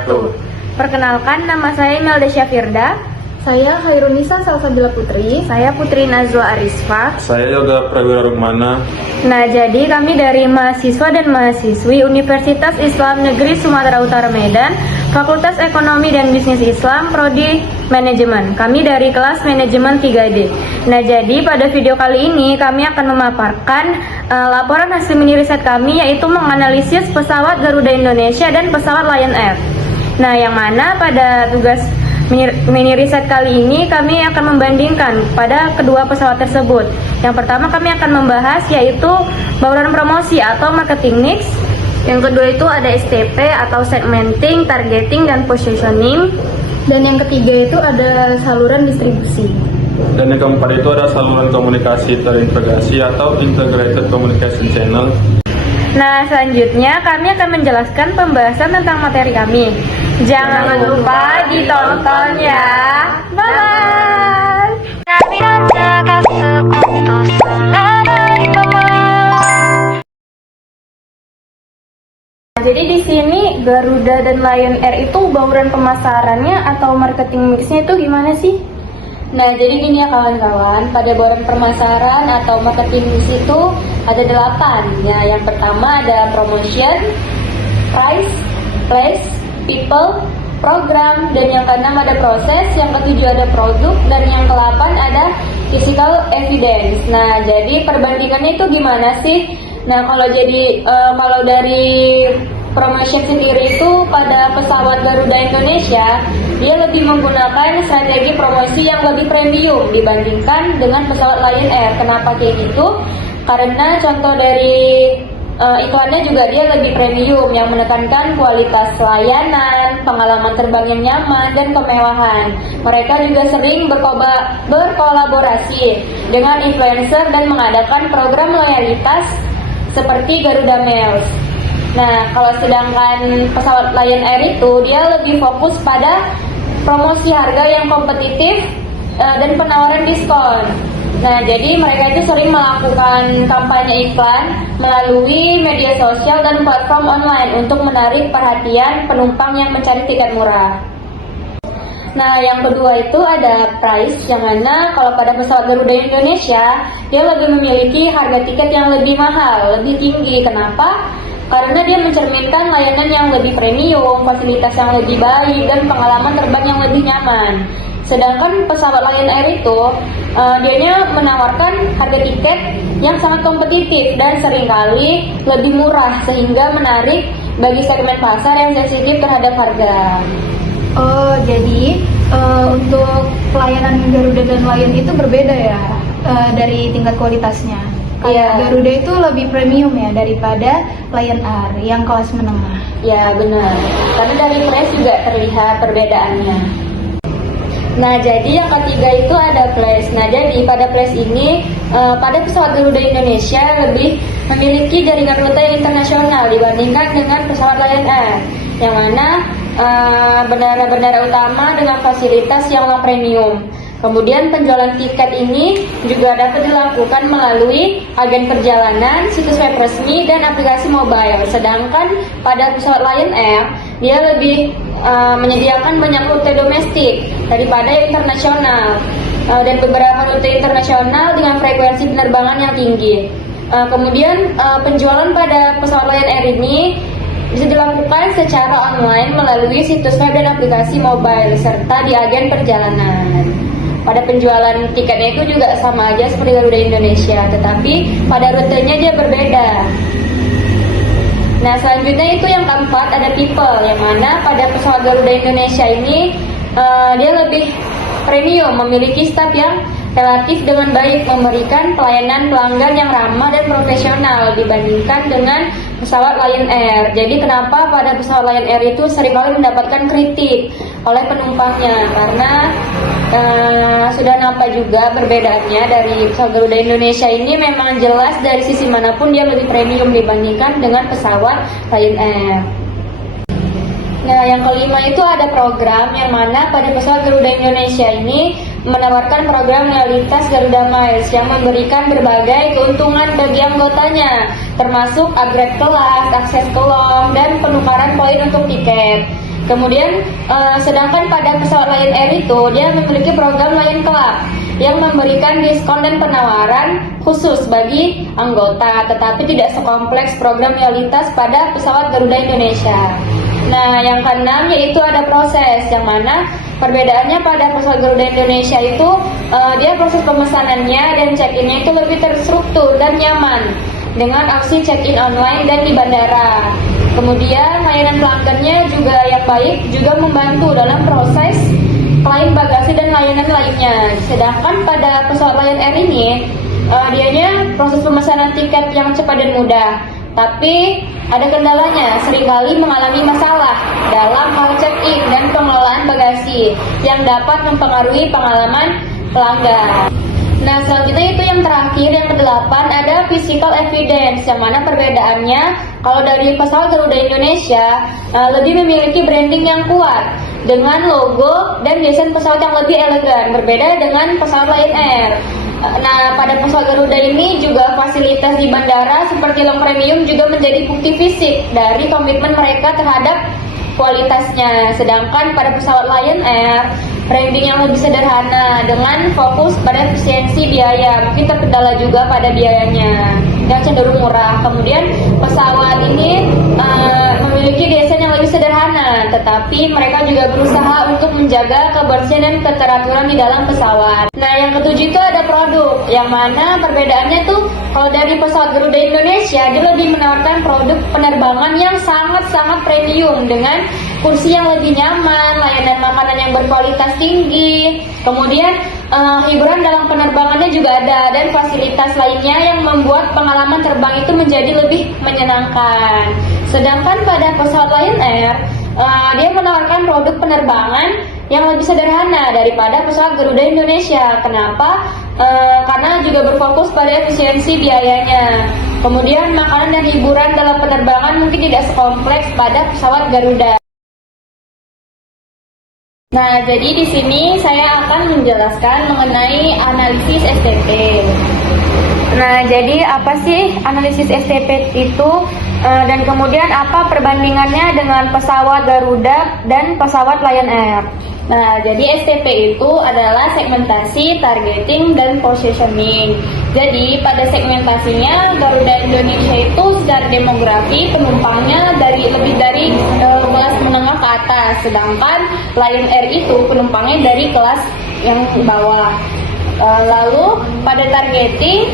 wabarakatuh. Perkenalkan, nama saya Imelda Syafirda. Saya Hairunisa Salsabila Putri. Saya Putri Nazwa Arisfa. Saya Yoga Prawira Rukmana. Nah, jadi kami dari mahasiswa dan mahasiswi Universitas Islam Negeri Sumatera Utara Medan, Fakultas Ekonomi dan Bisnis Islam, Prodi Manajemen. Kami dari kelas Manajemen 3D. Nah, jadi pada video kali ini kami akan memaparkan laporan hasil mini riset kami, yaitu menganalisis pesawat Garuda Indonesia dan pesawat Lion Air. Nah, yang mana pada tugas mini riset kali ini kami akan membandingkan pada kedua pesawat tersebut. Yang pertama kami akan membahas yaitu bauran promosi atau marketing mix. Yang kedua itu ada STP atau segmenting, targeting, dan positioning. Dan yang ketiga itu ada saluran distribusi. Dan yang keempat itu ada saluran komunikasi terintegrasi atau integrated communication channel. Nah, selanjutnya kami akan menjelaskan pembahasan tentang materi kami. Jangan lupa ditonton ya. Bye-bye. Jadi di sini Garuda dan Lion Air itu bauran pemasarannya atau marketing mixnya itu gimana sih? Nah, jadi gini ya kawan-kawan, pada bauran pemasaran atau marketing mix itu ada 8. Ya, yang pertama ada promotion, price, place, people, program, dan yang keenam ada proses, yang ketujuh ada produk, dan yang ke-8 ada physical evidence. Nah, jadi perbandingannya itu gimana sih? Nah, kalau dari promotion sendiri itu pada pesawat Garuda Indonesia, dia lebih menggunakan strategi promosi yang lebih premium dibandingkan dengan pesawat Lion Air. Kenapa kayak gitu? Karena contoh dari iklannya juga dia lebih premium yang menekankan kualitas layanan, pengalaman terbang yang nyaman, dan kemewahan. Mereka juga sering berkolaborasi dengan influencer dan mengadakan program loyalitas seperti Garuda Miles. Nah, kalau sedangkan pesawat Lion Air itu dia lebih fokus pada promosi harga yang kompetitif dan penawaran diskon. Nah, jadi mereka itu sering melakukan kampanye iklan melalui media sosial dan platform online untuk menarik perhatian penumpang yang mencari tiket murah. Nah, yang kedua itu ada price, yang mana kalau pada pesawat Garuda Indonesia dia lebih memiliki harga tiket yang lebih mahal, lebih tinggi. Kenapa? Karena dia mencerminkan layanan yang lebih premium, fasilitas yang lebih baik, dan pengalaman terbang yang lebih nyaman. Sedangkan pesawat Lion Air itu dianya menawarkan harga tiket yang sangat kompetitif dan seringkali lebih murah, sehingga menarik bagi segmen pasar yang sensitif terhadap harga. Oh, jadi untuk pelayanan Garuda dan Lion itu berbeda ya dari tingkat kualitasnya. Kayak Garuda itu lebih premium ya daripada Lion Air yang kelas menengah. Ya, benar. Karena dari price juga terlihat perbedaannya. Nah, jadi yang ketiga itu ada place. Nah, jadi pada place ini pada pesawat Garuda Indonesia lebih memiliki jaringan rute yang internasional dibandingkan dengan pesawat Lion Air, yang mana bandara-bandara utama dengan fasilitas yang low premium. Kemudian penjualan tiket ini juga dapat dilakukan melalui agen perjalanan, situs web resmi, dan aplikasi mobile. Sedangkan pada pesawat Lion Air, dia lebih menyediakan banyak rute domestik daripada yang internasional, dan beberapa rute internasional dengan frekuensi penerbangan yang tinggi. Kemudian penjualan pada pesawat Lion Air ini bisa dilakukan secara online melalui situs web dan aplikasi mobile serta di agen perjalanan. Pada penjualan tiketnya itu juga sama aja seperti Garuda Indonesia, tetapi pada rutenya dia berbeda. Nah, selanjutnya itu yang keempat ada people, yang mana pada pesawat Garuda Indonesia ini dia lebih premium, memiliki staf yang relatif dengan baik, memberikan pelayanan pelanggan yang ramah dan profesional dibandingkan dengan pesawat Lion Air. Jadi kenapa pada pesawat Lion Air itu seringkali mendapatkan kritik oleh penumpangnya? Karena sudah nampak juga perbedaannya dari pesawat Garuda Indonesia ini memang jelas dari sisi manapun dia lebih premium dibandingkan dengan pesawat Lion Air. Nah, yang kelima itu ada program, yang mana pada pesawat Garuda Indonesia ini menawarkan program loyalitas Garuda Miles yang memberikan berbagai keuntungan bagi anggotanya, termasuk upgrade kelas, akses ke lounge, dan penukaran poin untuk tiket. Kemudian sedangkan pada pesawat Lion Air itu dia memiliki program Lion Club yang memberikan diskon dan penawaran khusus bagi anggota, tetapi tidak sekompleks program loyalitas pada pesawat Garuda Indonesia. Nah, yang keenam yaitu ada proses, yang mana perbedaannya pada pesawat Garuda Indonesia itu dia proses pemesanannya dan check-innya itu lebih terstruktur dan nyaman dengan opsi check-in online dan di bandara. Kemudian layanan pelanggannya juga yang baik, juga membantu dalam proses klaim bagasi dan layanan lainnya. Sedangkan pada pesawat Lion Air ini dianya proses pemesanan tiket yang cepat dan mudah. Tapi ada kendalanya, seringkali mengalami masalah dalam hal check-in dan pengelolaan bagasi yang dapat mempengaruhi pengalaman pelanggan. Nah, selanjutnya itu yang terakhir, yang kedelapan, ada physical evidence, yang mana perbedaannya kalau dari pesawat Garuda Indonesia lebih memiliki branding yang kuat dengan logo dan desain pesawat yang lebih elegan, berbeda dengan pesawat Lion Air. Nah, pada pesawat Garuda ini juga fasilitas di bandara seperti long premium juga menjadi bukti fisik dari komitmen mereka terhadap kualitasnya. Sedangkan pada pesawat Lion Air, branding yang lebih sederhana dengan fokus pada efisiensi biaya, mungkin terkendala juga pada biayanya yang cenderung murah. Kemudian pesawat ini memiliki desain yang lebih sederhana, tetapi mereka juga berusaha untuk menjaga kebersihan dan keteraturan di dalam pesawat. Nah, yang ketujuh itu ada produk, yang mana perbedaannya tuh kalau dari pesawat Garuda Indonesia dia lebih menawarkan produk penerbangan yang sangat-sangat premium dengan kursi yang lebih nyaman, layanan makanan yang berkualitas tinggi, kemudian hiburan dalam penerbangannya juga ada, dan fasilitas lainnya yang membuat pengalaman terbang itu menjadi lebih menyenangkan. Sedangkan pada pesawat Lion Air, dia menawarkan produk penerbangan yang lebih sederhana daripada pesawat Garuda Indonesia. Kenapa? Karena juga berfokus pada efisiensi biayanya. Kemudian makanan dan hiburan dalam penerbangan mungkin tidak sekompleks pada pesawat Garuda. Nah, jadi di sini saya akan menjelaskan mengenai analisis STP. Nah, jadi apa sih analisis STP itu dan kemudian apa perbandingannya dengan pesawat Garuda dan pesawat Lion Air? Nah, jadi STP itu adalah segmentasi, targeting, dan positioning. Jadi pada segmentasinya Garuda Indonesia itu secara demografi penumpangnya lebih dari kelas menengah ke atas, sedangkan Lion Air itu penumpangnya dari kelas yang bawah. Lalu pada targeting,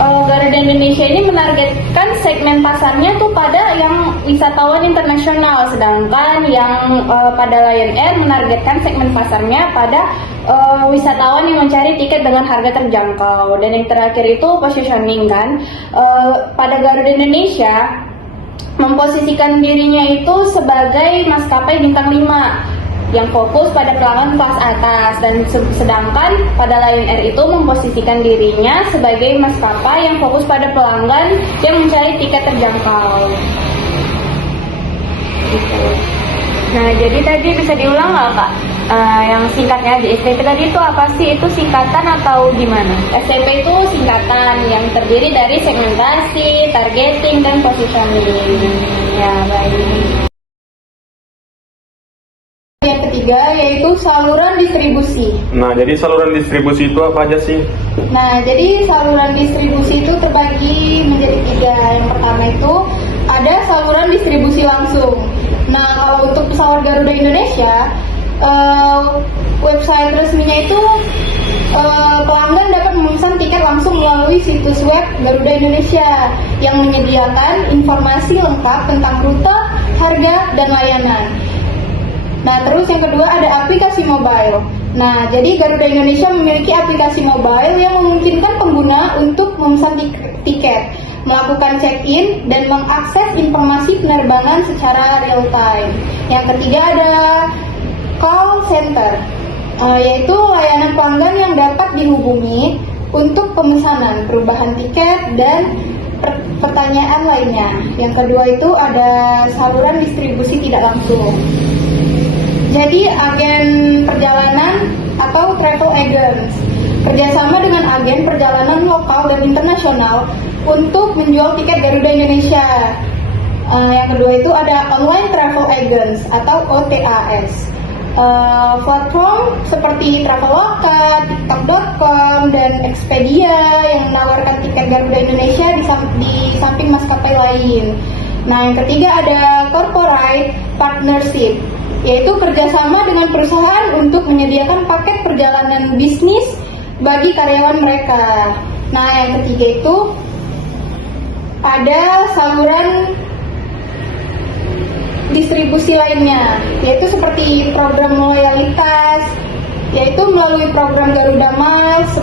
Garuda Indonesia ini menargetkan segmen pasarnya tuh pada yang wisatawan internasional, sedangkan yang pada Lion Air menargetkan segmen pasarnya pada wisatawan yang mencari tiket dengan harga terjangkau. Dan yang terakhir itu positioning kan. Pada Garuda Indonesia memposisikan dirinya itu sebagai maskapai bintang 5 yang fokus pada pelanggan kelas atas, dan sedangkan pada Lion Air itu memposisikan dirinya sebagai maskapai yang fokus pada pelanggan yang mencari tiket terjangkau. Gitu. Nah, jadi tadi bisa diulang nggak, Kak? Yang singkatnya aja, STP tadi itu apa sih? Itu singkatan atau gimana? STP itu singkatan yang terdiri dari segmentasi, targeting, dan positioning. Ya, baik. Yang ketiga yaitu saluran distribusi. Nah, jadi saluran distribusi itu apa aja sih? Nah, jadi saluran distribusi itu terbagi menjadi 3. Yang pertama itu ada saluran distribusi langsung. Nah, kalau untuk pesawat Garuda Indonesia, website resminya itu pelanggan dapat memesan tiket langsung melalui situs web Garuda Indonesia yang menyediakan informasi lengkap tentang rute, harga, dan layanan. Nah, terus yang kedua ada aplikasi mobile. Nah, jadi Garuda Indonesia memiliki aplikasi mobile yang memungkinkan pengguna untuk memesan tiket, melakukan check-in, dan mengakses informasi penerbangan secara real time. Yang ketiga ada call center, yaitu layanan pelanggan yang dapat dihubungi untuk pemesanan, perubahan tiket, dan pertanyaan lainnya. Yang kedua itu ada saluran distribusi tidak langsung. Jadi agen perjalanan atau travel agents kerjasama dengan agen perjalanan lokal dan internasional untuk menjual tiket Garuda Indonesia. Yang kedua itu ada online travel agents atau OTAS. Platform seperti Traveloka, TikTok.com, dan Expedia yang menawarkan tiket Garuda Indonesia di samping maskapai lain. Nah, yang ketiga ada corporate partnership, yaitu kerjasama dengan perusahaan untuk menyediakan paket perjalanan bisnis bagi karyawan mereka. Nah, yang ketiga itu ada saluran distribusi lainnya, yaitu seperti program loyalitas, yaitu melalui program Garuda Miles,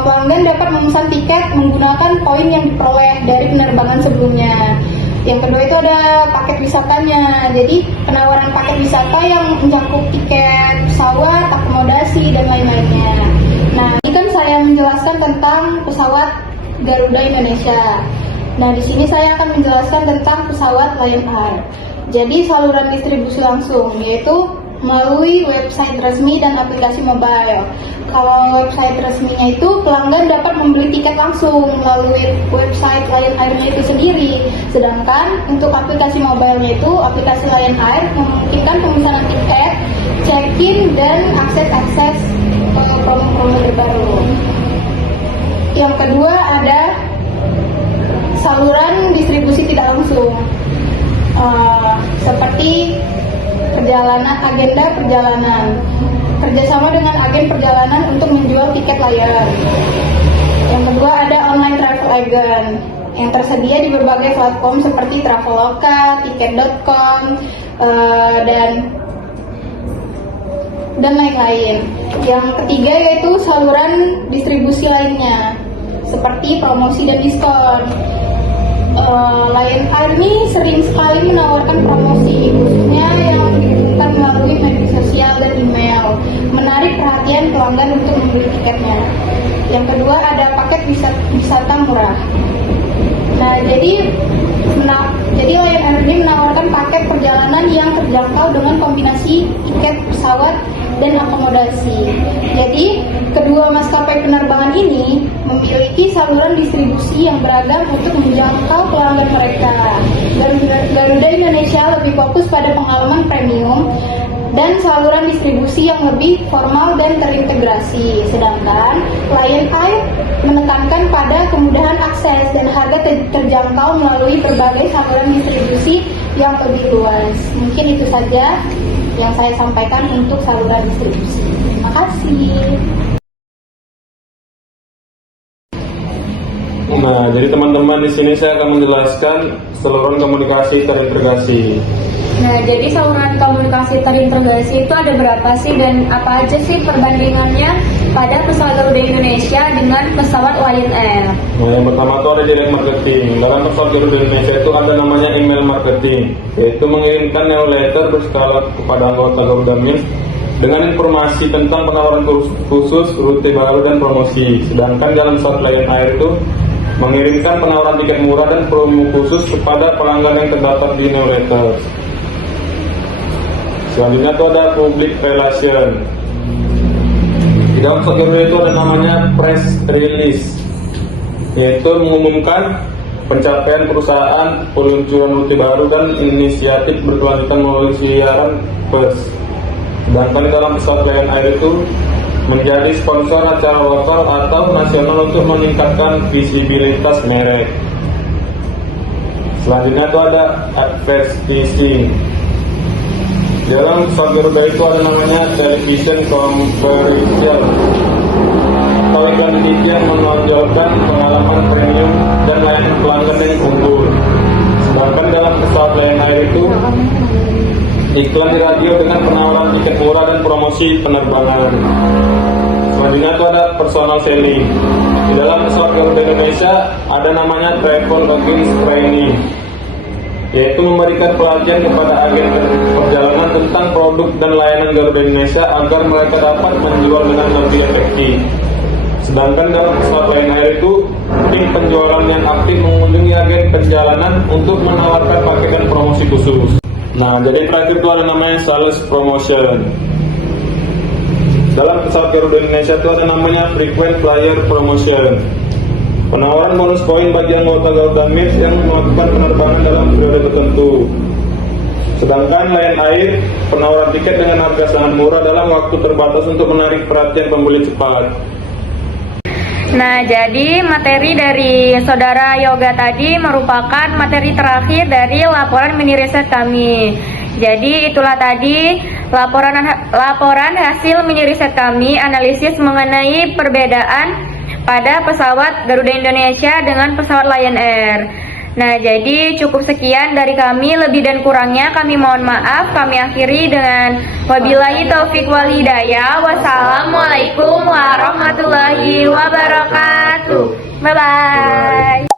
pelanggan dapat memesan tiket menggunakan poin yang diperoleh dari penerbangan sebelumnya. Yang kedua itu ada paket wisatanya, jadi penawaran paket wisata yang mencakup tiket pesawat, akomodasi, dan lain-lainnya. Nah, ini kan saya menjelaskan tentang pesawat Garuda Indonesia. Nah, di sini saya akan menjelaskan tentang pesawat Lion Air. Jadi saluran distribusi langsung, yaitu melalui website resmi dan aplikasi mobile. Kalau website resminya itu pelanggan dapat membeli tiket langsung melalui website Lion Air-nya itu sendiri. Sedangkan untuk aplikasi mobile-nya itu, aplikasi Lion Air memungkinkan pemesanan tiket, check-in, dan akses-akses promo-promo terbaru. Yang kedua ada saluran distribusi tidak langsung. Seperti agenda perjalanan, kerjasama dengan agen perjalanan untuk menjual tiket layar. Yang kedua ada online travel agent yang tersedia di berbagai platform seperti Traveloka, Tiket.com, dan lain-lain. Yang ketiga yaitu saluran distribusi lainnya seperti promosi dan diskon. Lion Air ini sering sekali menawarkan promosi, khususnya yang diumumkan melalui media sosial dan email, menarik perhatian pelanggan untuk membeli tiketnya. Yang kedua ada paket wisata murah. Nah, jadi Lion Air ini menawarkan paket perjalanan yang terjangkau dengan kombinasi tiket pesawat dan akomodasi. Jadi, kedua maskapai penerbangan ini memiliki saluran distribusi yang beragam untuk menjangkau pelanggan mereka. Garuda Indonesia lebih fokus pada pengalaman premium dan saluran distribusi yang lebih formal dan terintegrasi. Sedangkan Lion Air menekankan pada kemudahan akses dan harga terjangkau melalui berbagai saluran distribusi yang lebih luas. Mungkin itu saja yang saya sampaikan untuk saluran distribusi. Terima kasih. Nah, jadi teman-teman di sini saya akan menjelaskan saluran komunikasi terintegrasi. Nah, jadi saluran komunikasi terintegrasi itu ada berapa sih dan apa aja sih perbandingannya pada pesawat Garuda Indonesia dengan pesawat Lion Air? Nah, yang pertama itu ada direct marketing. Dalam pesawat Garuda Indonesia itu ada namanya email marketing, yaitu mengirimkan newsletter berskala kepada anggota Garuda Mills dengan informasi tentang penawaran khusus, rute baru, dan promosi. Sedangkan dalam pesawat Lion Air itu mengirimkan penawaran tiket murah dan promo khusus kepada pelanggan yang terdapat di newsletter. Selanjutnya itu ada public relation. Di dalam pesawat Garuda itu ada namanya press release, yaitu mengumumkan pencapaian perusahaan, peluncuran rute baru, dan inisiatif berkelanjutan melalui siaran pers. Sedangkan dalam pesawat Lion Air itu menjadi sponsor acara lokal atau nasional untuk meningkatkan visibilitas merek. Selanjutnya itu ada advertising. Dalam pesawat Garuda itu ada namanya television commercial atau iklan TV yang menonjolkan pengalaman premium dan layanan pelanggan yang unggul. Sedangkan dalam pesawat Lion Air itu iklan di radio dengan penawaran tiket murah dan promosi penerbangan. Selanjutnya itu ada personal selling. Di dalam pesawat Garuda Indonesia ada namanya travel agent training, yaitu memberikan pelatihan kepada agen perjalanan tentang produk dan layanan Garuda Indonesia agar mereka dapat menjual dengan lebih efektif. Sedangkan dalam pesawat Lion Air itu tim penjualan yang aktif mengunjungi agen perjalanan untuk menawarkan paket dan promosi khusus. Nah, jadi terakhir itu ada namanya sales promotion. Dalam pesawat Garuda Indonesia itu ada namanya frequent flyer promotion, Penawaran bonus poin bagi anggota Garuda Mix yang melakukan penerbangan dalam periode tertentu. Sedangkan Lion Air, penawaran tiket dengan harga sangat murah dalam waktu terbatas untuk menarik perhatian pembeli cepat. Nah, jadi materi dari Saudara Yoga tadi merupakan materi terakhir dari laporan mini riset kami. Jadi itulah tadi laporan hasil mini riset kami, analisis mengenai perbedaan pada pesawat Garuda Indonesia dengan pesawat Lion Air. Nah, jadi cukup sekian dari kami, lebih dan kurangnya kami mohon maaf. Kami akhiri dengan wabillahi taufik wal hidayah. Wassalamualaikum warahmatullahi wabarakatuh. Bye bye.